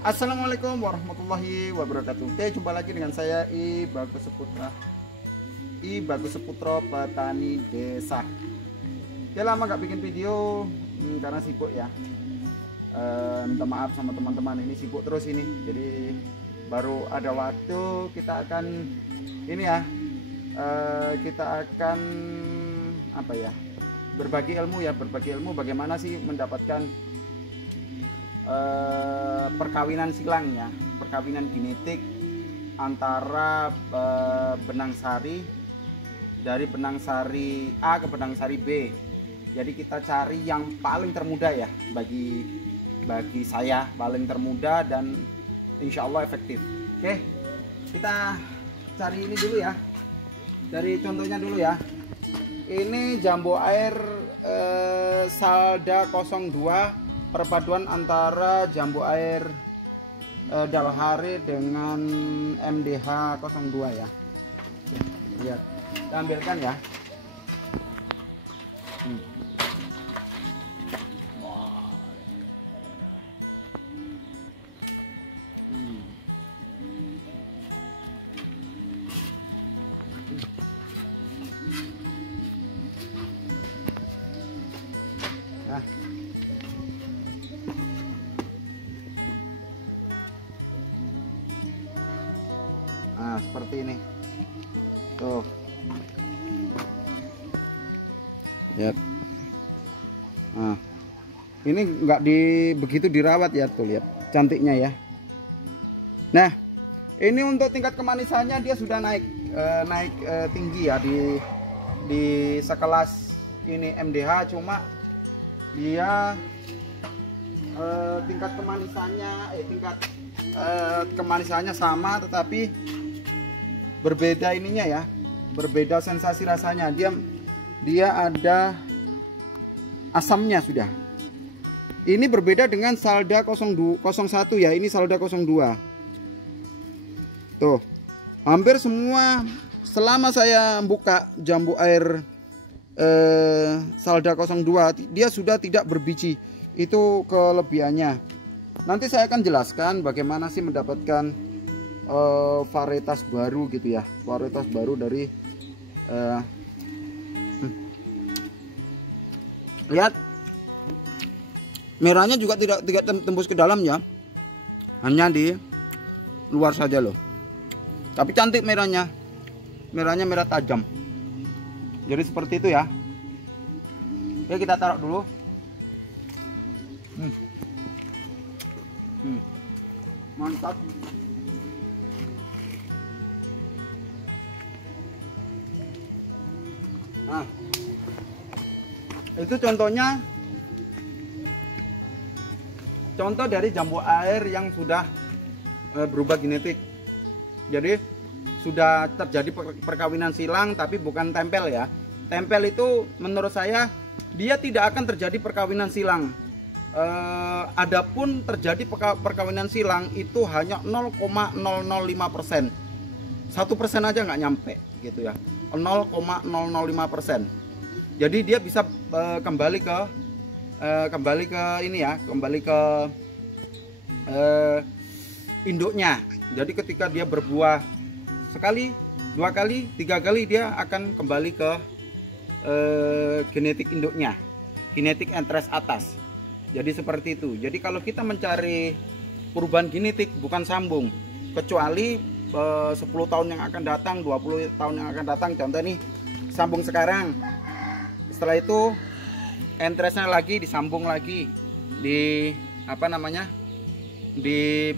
Assalamualaikum warahmatullahi wabarakatuh. Oke, jumpa lagi dengan saya Bagus Seputro, petani desa. Ya, lama gak bikin video karena sibuk ya. Minta maaf sama teman-teman, ini sibuk terus ini. Jadi baru ada waktu kita akan ini ya. Kita akan apa ya? Berbagi ilmu bagaimana sih mendapatkan perkawinan silang ya, perkawinan genetik antara benang sari dari benang sari A ke benang sari B. Jadi kita cari yang paling termudah ya, bagi saya paling termudah dan insya Allah efektif. Oke, kita cari ini dulu ya, dari contohnya dulu ya. Ini jambu air Salda 02, perpaduan antara jambu air Dalhari dengan MDH 02 ya. Lihat, kita ambilkan ya. Nah, nah seperti ini tuh, lihat. Nah, ini nggak begitu dirawat ya, tuh lihat cantiknya ya. Nah, ini untuk tingkat kemanisannya dia sudah naik tinggi ya, di sekelas ini MDH, cuma dia tingkat kemanisannya sama, tetapi berbeda ininya ya, berbeda sensasi rasanya. Dia ada asamnya sudah. Ini berbeda dengan Salda 01 ya, ini Salda 02. Tuh, hampir semua selama saya buka jambu air Salda 02 dia sudah tidak berbiji. Itu kelebihannya. Nanti saya akan jelaskan bagaimana sih mendapatkan varietas baru gitu ya, varietas baru dari lihat, merahnya juga tidak tembus ke dalam ya, hanya di luar saja loh. Tapi cantik merahnya merah tajam. Jadi seperti itu ya. Oke, kita taruh dulu. Mantap. Nah, itu contoh dari jambu air yang sudah berubah genetik. Jadi sudah terjadi perkawinan silang, tapi bukan tempel ya. Tempel itu menurut saya dia tidak akan terjadi perkawinan silang. Adapun terjadi perkawinan silang itu hanya 0,005%, 1% aja nggak nyampe gitu ya, 0,005%. Jadi dia bisa kembali ke ini ya, kembali ke induknya. Jadi ketika dia berbuah sekali, 2 kali, 3 kali, dia akan kembali ke genetik induknya, genetik entres atas. Jadi seperti itu. Jadi kalau kita mencari perubahan genetik bukan sambung, kecuali 10 tahun yang akan datang, 20 tahun yang akan datang. Contoh nih, sambung sekarang, setelah itu entresnya lagi disambung lagi di apa namanya, di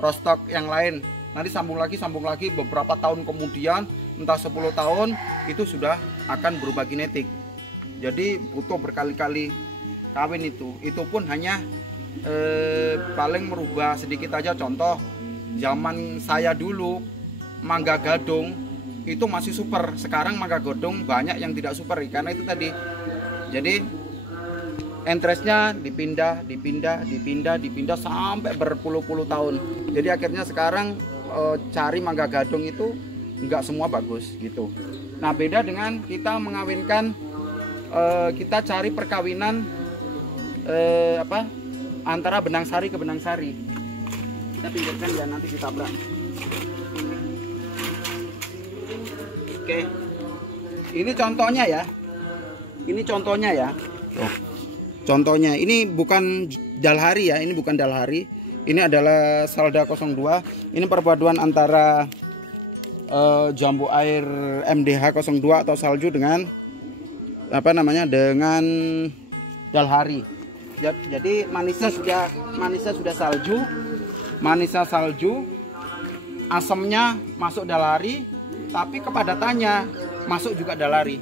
rostok yang lain, nanti sambung lagi beberapa tahun kemudian, entah 10 tahun, itu sudah akan berubah genetik. Jadi butuh berkali-kali kawin. Itu pun hanya paling merubah sedikit aja. Contoh, zaman saya dulu mangga gadung itu masih super, sekarang mangga gadung banyak yang tidak super karena itu tadi. Jadi entresnya dipindah sampai berpuluh-puluh tahun. Jadi akhirnya sekarang cari mangga gadung itu nggak semua bagus gitu. Nah, beda dengan kita mengawinkan, kita cari perkawinan antara benang sari ke benang sari. Kita pinggirkan ya, nanti ditabrak. Oke, ini contohnya ya. Ini contohnya ya. Oh. Contohnya ini bukan dalhari ya, ini bukan dalhari. Ini adalah Salda 02. Ini perpaduan antara jambu air MDH 02 atau salju dengan apa namanya, dengan dalhari. Jadi manisnya sudah salju, asamnya masuk dalhari, tapi kepadatannya masuk juga dalhari.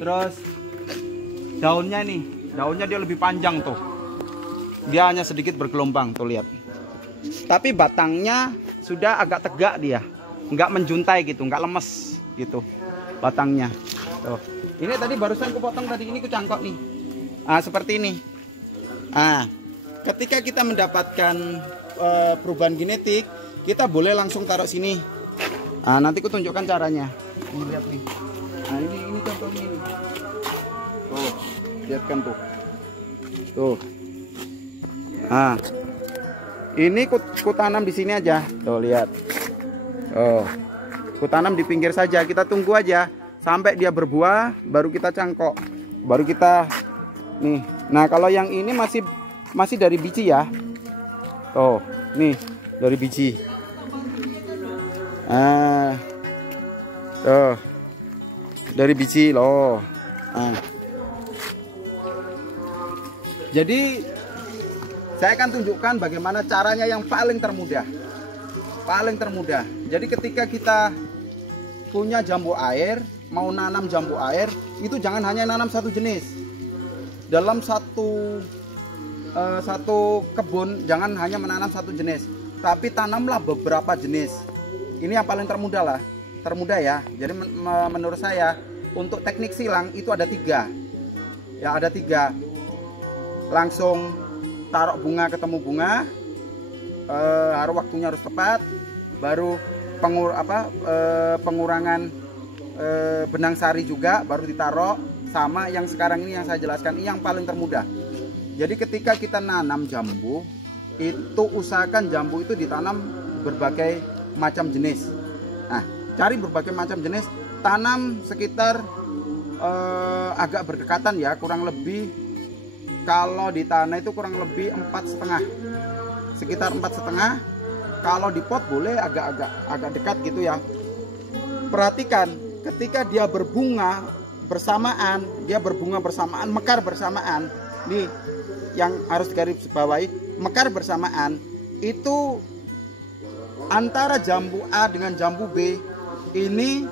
Terus daunnya dia lebih panjang tuh. Dia hanya sedikit bergelombang tuh, lihat. Tapi batangnya sudah agak tegak dia, nggak menjuntai gitu, nggak lemes gitu batangnya. Tuh. Ini tadi barusan aku potong tadi, ini aku cangkok nih. Seperti ini. Ketika kita mendapatkan perubahan genetik, kita boleh langsung taruh sini. Nanti aku tunjukkan caranya. Lihat nih. Ini contohnya ini. Tuh, lihat kan tuh. Tuh. Ini ku tanam di sini aja. Tuh, lihat. Ku tanam di pinggir saja. Kita tunggu aja sampai dia berbuah, baru kita cangkok. Baru kita nih. Nah, kalau yang ini masih dari biji ya. Tuh, nih dari biji. Tuh. Dari biji loh. Jadi saya akan tunjukkan bagaimana caranya yang paling termudah. Jadi ketika kita punya jambu air, mau nanam jambu air, itu jangan hanya nanam satu jenis. Dalam satu kebun jangan hanya menanam satu jenis, tapi tanamlah beberapa jenis. Ini yang paling termudah ya. Jadi menurut saya untuk teknik silang itu ada 3. Ya, ada 3. Langsung taruh bunga ketemu bunga, waktunya harus tepat. Baru pengurangan benang sari juga baru ditaruh. Sama yang sekarang ini yang saya jelaskan, ini yang paling termudah. Jadi ketika kita nanam jambu, itu usahakan jambu itu ditanam berbagai macam jenis. Cari berbagai macam jenis, tanam sekitar agak berdekatan ya, kurang lebih kalau di tanah itu kurang lebih 4,5, sekitar 4,5. Kalau di pot boleh agak dekat gitu ya. Perhatikan ketika dia berbunga bersamaan, mekar bersamaan. Nih yang harus digarisbawahi, mekar bersamaan itu antara jambu A dengan jambu B ini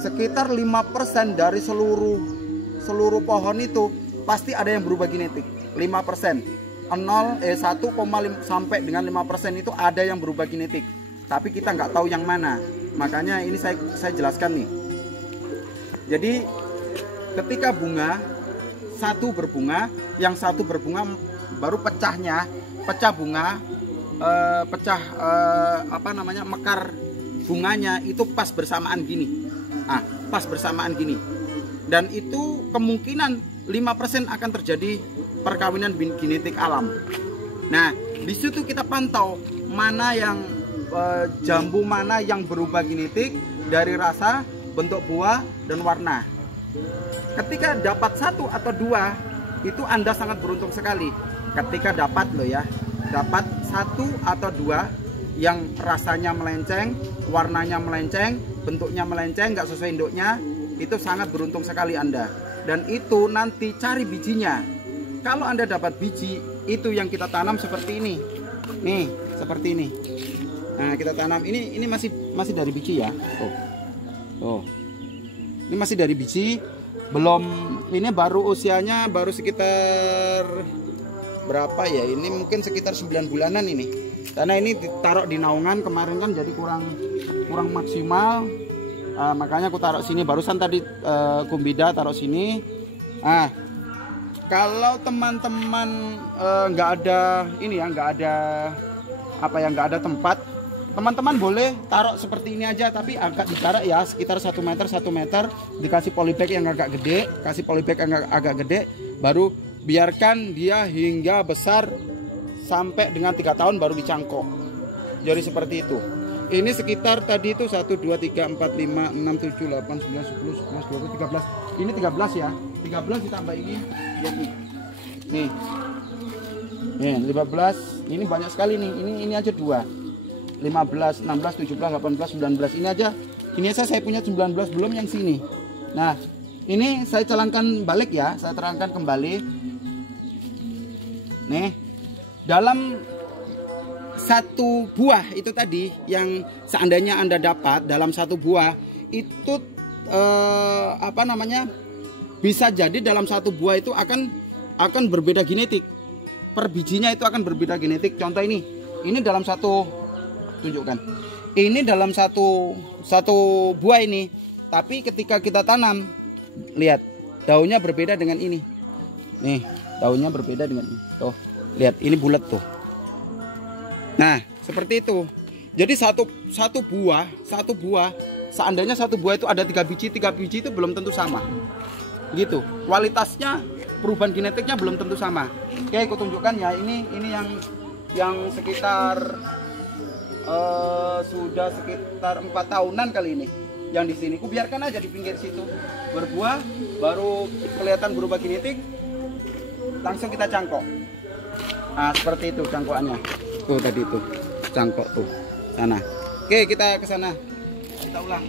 sekitar 5% dari seluruh pohon itu pasti ada yang berubah genetik. 5%. 1,5 sampai dengan 5% itu ada yang berubah genetik. Tapi kita nggak tahu yang mana. Makanya ini saya jelaskan nih. Jadi ketika yang satu berbunga baru pecah bunga, mekar bunganya itu pas bersamaan gini. Pas bersamaan gini. Dan itu kemungkinan 5% akan terjadi perkawinan genetik alam. Nah, di situ kita pantau mana yang jambu mana yang berubah genetik dari rasa, bentuk buah, dan warna. Ketika dapat 1 atau 2, itu Anda sangat beruntung sekali. Ketika dapat 1 atau 2 yang rasanya melenceng, warnanya melenceng, bentuknya melenceng, nggak sesuai induknya, itu sangat beruntung sekali Anda. Dan itu nanti cari bijinya. Kalau Anda dapat biji, itu yang kita tanam seperti ini. Nih, seperti ini. Nah, kita tanam ini masih dari biji ya. Tuh. Ini masih dari biji. Ini baru usianya baru sekitar berapa ya? Ini mungkin sekitar 9 bulanan ini. Karena ini ditaruh di naungan kemarin kan jadi kurang maksimal. Makanya aku taruh sini. Barusan tadi kumbida taruh sini. Kalau teman-teman nggak ada tempat, teman-teman boleh taruh seperti ini aja, tapi agak dijarak ya, sekitar 1 meter, dikasih polybag yang agak gede, baru biarkan dia hingga besar sampai dengan 3 tahun baru dicangkok. Jadi seperti itu. Ini sekitar tadi itu 1 2 3 4 5 6 7 8 9 10 11 12 13. Ini 13 ya. 13 ditambah ini lihat nih. Nih. Nih 15. Ini banyak sekali nih. Ini aja 2. 15, 16, 17, 18, 19. Ini aja saya punya 19 belum yang sini. Nah, ini saya calangkan balik ya. Saya terangkan kembali. Nih. Dalam satu buah itu tadi yang seandainya Anda dapat dalam satu buah itu bisa jadi dalam satu buah itu akan berbeda genetik. Per bijinya itu akan berbeda genetik. Contoh ini dalam satu, tunjukkan. Ini dalam satu buah ini, tapi ketika kita tanam, lihat daunnya berbeda dengan ini. Nih, daunnya berbeda dengan ini. Tuh, lihat ini bulat tuh. Nah, seperti itu. Jadi satu buah, seandainya satu buah itu ada 3 biji itu belum tentu sama. Gitu. Kualitasnya, perubahan genetiknya belum tentu sama. Oke, aku tunjukkan ya. Ini yang sekitar sudah sekitar 4 tahunan kali ini. Yang di sini, ku biarkan aja di pinggir situ berbuah, baru kelihatan berubah genetik, langsung kita cangkok. Nah, seperti itu cangkokannya. Tuh tadi tuh cangkok tuh sana. Oke, kita ke sana. Kita ulang.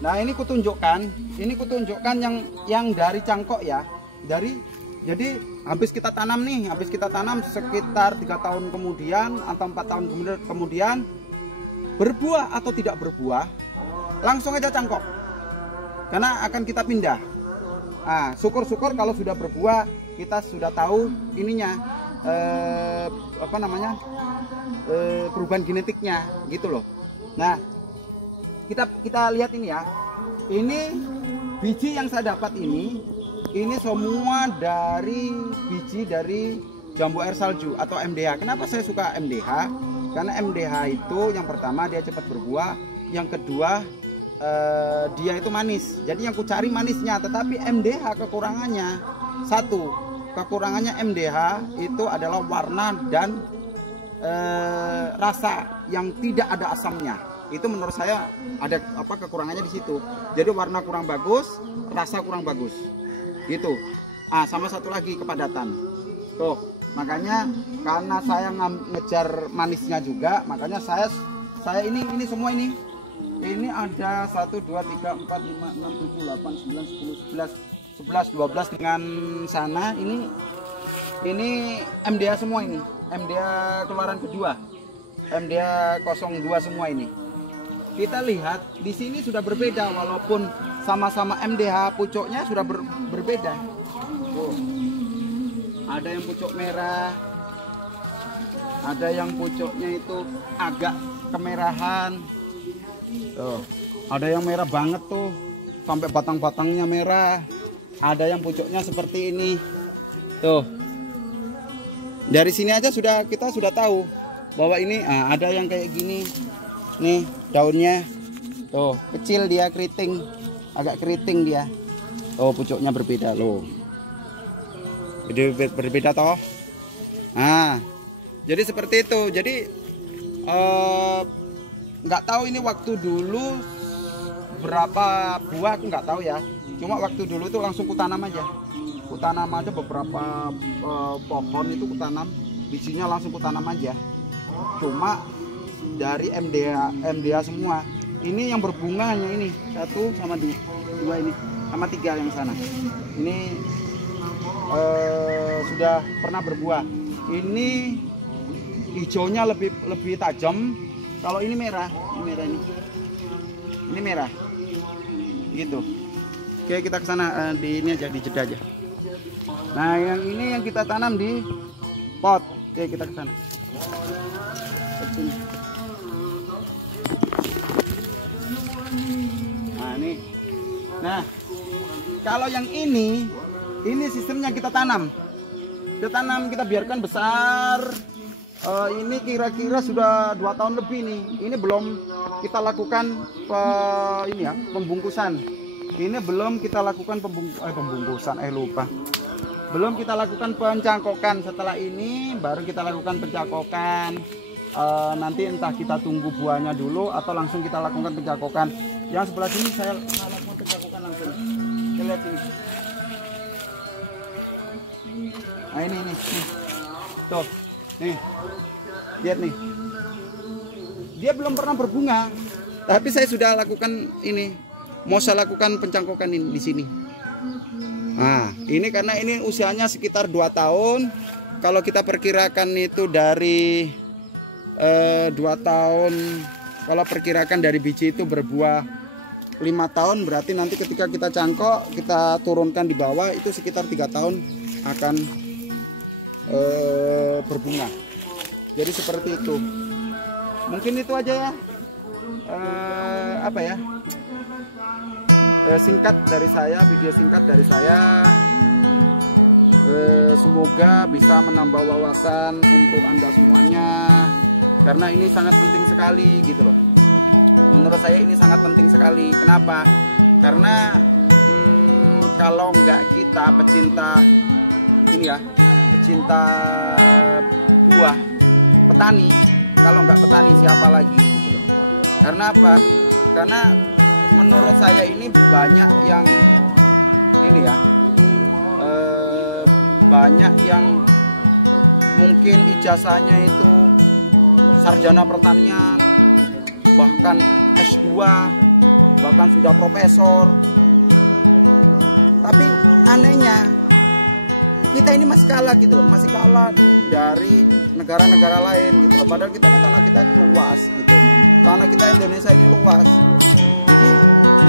Nah, ini kutunjukkan yang dari cangkok ya. Jadi habis kita tanam nih, sekitar 3 tahun kemudian atau 4 tahun kemudian berbuah atau tidak berbuah, langsung aja cangkok. Karena akan kita pindah. Nah, syukur-syukur kalau sudah berbuah, kita sudah tahu ininya perubahan genetiknya gitu loh. Nah, kita lihat ini ya. Ini biji yang saya dapat ini semua dari biji dari jambu air salju atau MDH. Kenapa saya suka MDH? Karena MDH itu yang pertama dia cepat berbuah, yang kedua dia itu manis. Jadi yang ku cari manisnya, tetapi MDH kekurangannya satu. Kekurangannya MDH itu adalah warna dan rasa yang tidak ada asamnya. Itu menurut saya ada kekurangannya di situ. Jadi warna kurang bagus, rasa kurang bagus. Gitu. Sama satu lagi kepadatan. Tuh, makanya karena saya ngejar manisnya juga, makanya saya ini semua ini. Ini ada 1 2 3 4 5 6 7 8 9 10 11 12 dengan sana ini MDH semua ini. MDH keluaran kedua. MDH 02 semua ini. Kita lihat di sini sudah berbeda walaupun sama-sama MDH, pucuknya sudah berbeda. Oh. Ada yang pucuk merah. Ada yang pucuknya itu agak kemerahan. Tuh. Ada yang merah banget tuh, sampai batang-batangnya merah. Ada yang pucuknya seperti ini. Tuh. Dari sini aja kita sudah tahu bahwa ini ada yang kayak gini. Nih, daunnya. Tuh, kecil dia, keriting. Agak keriting dia. Oh, pucuknya berbeda loh. Jadi berbeda toh. Jadi seperti itu. Jadi nggak tahu ini waktu dulu berapa buah, aku nggak tahu ya. Cuma waktu dulu tuh langsung kutanam aja beberapa pohon itu kutanam, bijinya langsung kutanam aja. Cuma dari MDH semua. Ini yang berbunga hanya ini 1 sama 2 ini sama 3 yang sana. Ini sudah pernah berbuah. Ini hijaunya lebih tajam. Kalau ini merah, ini merah. Gitu. Oke, kita ke sana di ini aja, di jeda aja. Nah, yang ini yang kita tanam di pot. Oke, kita ke sana. Nah, ini. Nah, kalau yang ini sistemnya kita tanam. Kita biarkan besar. Ini kira-kira sudah 2 tahun lebih nih. Ini belum kita lakukan pembungkusan. Ini belum kita lakukan pembungkusan, lupa. Belum kita lakukan pencangkokan. Setelah ini baru kita lakukan pencangkokan. Nanti entah kita tunggu buahnya dulu atau langsung kita lakukan pencangkokan. Yang sebelah sini saya lakukan pencangkokan langsung. Kita lihat sini. Nah ini nih. Tuh, nih. Lihat nih. Dia belum pernah berbunga, tapi saya sudah lakukan ini. Mau saya lakukan pencangkokan ini di sini. Nah, ini karena ini usianya sekitar 2 tahun. Kalau kita perkirakan itu dari 2 tahun, kalau perkirakan dari biji itu berbuah 5 tahun, berarti nanti ketika kita cangkok, kita turunkan di bawah itu sekitar 3 tahun akan berbunga. Jadi seperti itu. Mungkin itu aja ya. Apa ya? Singkat dari saya, video singkat dari saya. Semoga bisa menambah wawasan untuk Anda semuanya, karena ini sangat penting sekali gitu loh. Menurut saya ini sangat penting sekali. Kenapa? Karena kalau nggak kita pecinta ini ya, pecinta buah, petani, kalau nggak petani siapa lagi gitu loh. Karena apa? Karena menurut saya ini banyak yang ini ya, banyak yang mungkin ijazahnya itu sarjana pertanian, bahkan S2, bahkan sudah profesor. Tapi anehnya kita ini masih kalah gitu loh, masih kalah dari negara-negara lain gitu loh. Padahal kita ini tanah kita ini luas gitu, tanah kita Indonesia ini luas. Jadi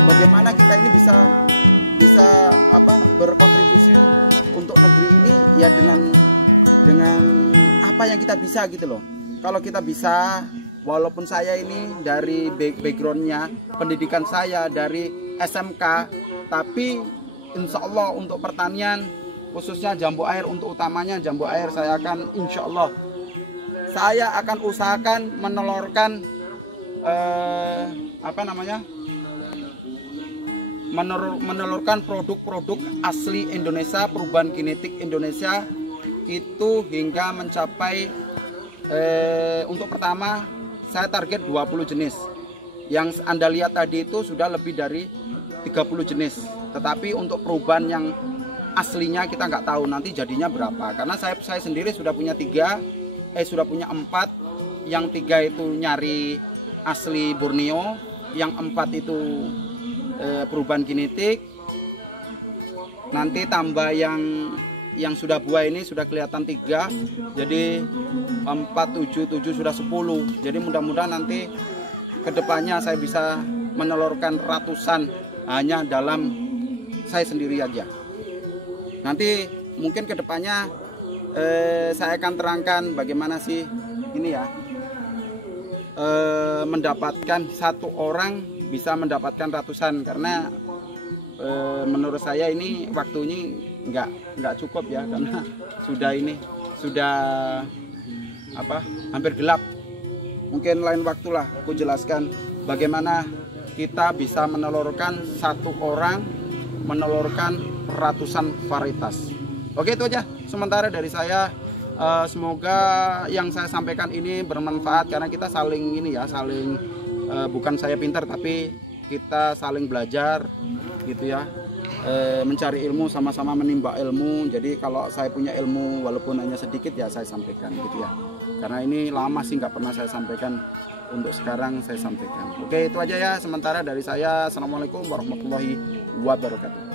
bagaimana kita ini bisa apa berkontribusi untuk negeri ini ya dengan apa yang kita bisa gitu loh. Kalau kita bisa, walaupun saya ini dari backgroundnya pendidikan saya dari SMK, tapi insya Allah untuk pertanian khususnya jambu air, untuk utamanya jambu air, saya akan insya Allah saya akan usahakan menelurkan apa namanya, menelurkan produk-produk asli Indonesia, perubahan genetik Indonesia itu hingga mencapai untuk pertama saya target 20 jenis. Yang Anda lihat tadi itu sudah lebih dari 30 jenis. Tetapi untuk perubahan yang aslinya kita nggak tahu nanti jadinya berapa. Karena saya sendiri sudah punya 4. Yang 3 itu nyari asli Borneo, yang 4 itu perubahan genetik. Nanti tambah yang sudah buah ini sudah kelihatan 3, jadi 4, 7 sudah 10. Jadi mudah-mudahan nanti kedepannya saya bisa menelurkan ratusan hanya dalam saya sendiri aja. Nanti mungkin kedepannya saya akan terangkan bagaimana sih ini ya, mendapatkan satu orang bisa mendapatkan ratusan, karena menurut saya ini waktunya nggak cukup ya, karena sudah hampir gelap. Mungkin lain waktulah aku jelaskan bagaimana kita bisa menelurkan satu orang menelurkan ratusan varietas. Oke, itu aja sementara dari saya. Semoga yang saya sampaikan ini bermanfaat, karena kita saling ini ya, saling bukan saya pintar tapi kita saling belajar gitu ya, mencari ilmu, sama-sama menimba ilmu. Jadi kalau saya punya ilmu walaupun hanya sedikit ya saya sampaikan gitu ya, karena ini lama sih nggak pernah saya sampaikan, untuk sekarang saya sampaikan. Oke, itu aja ya sementara dari saya. Assalamualaikum warahmatullahi wabarakatuh.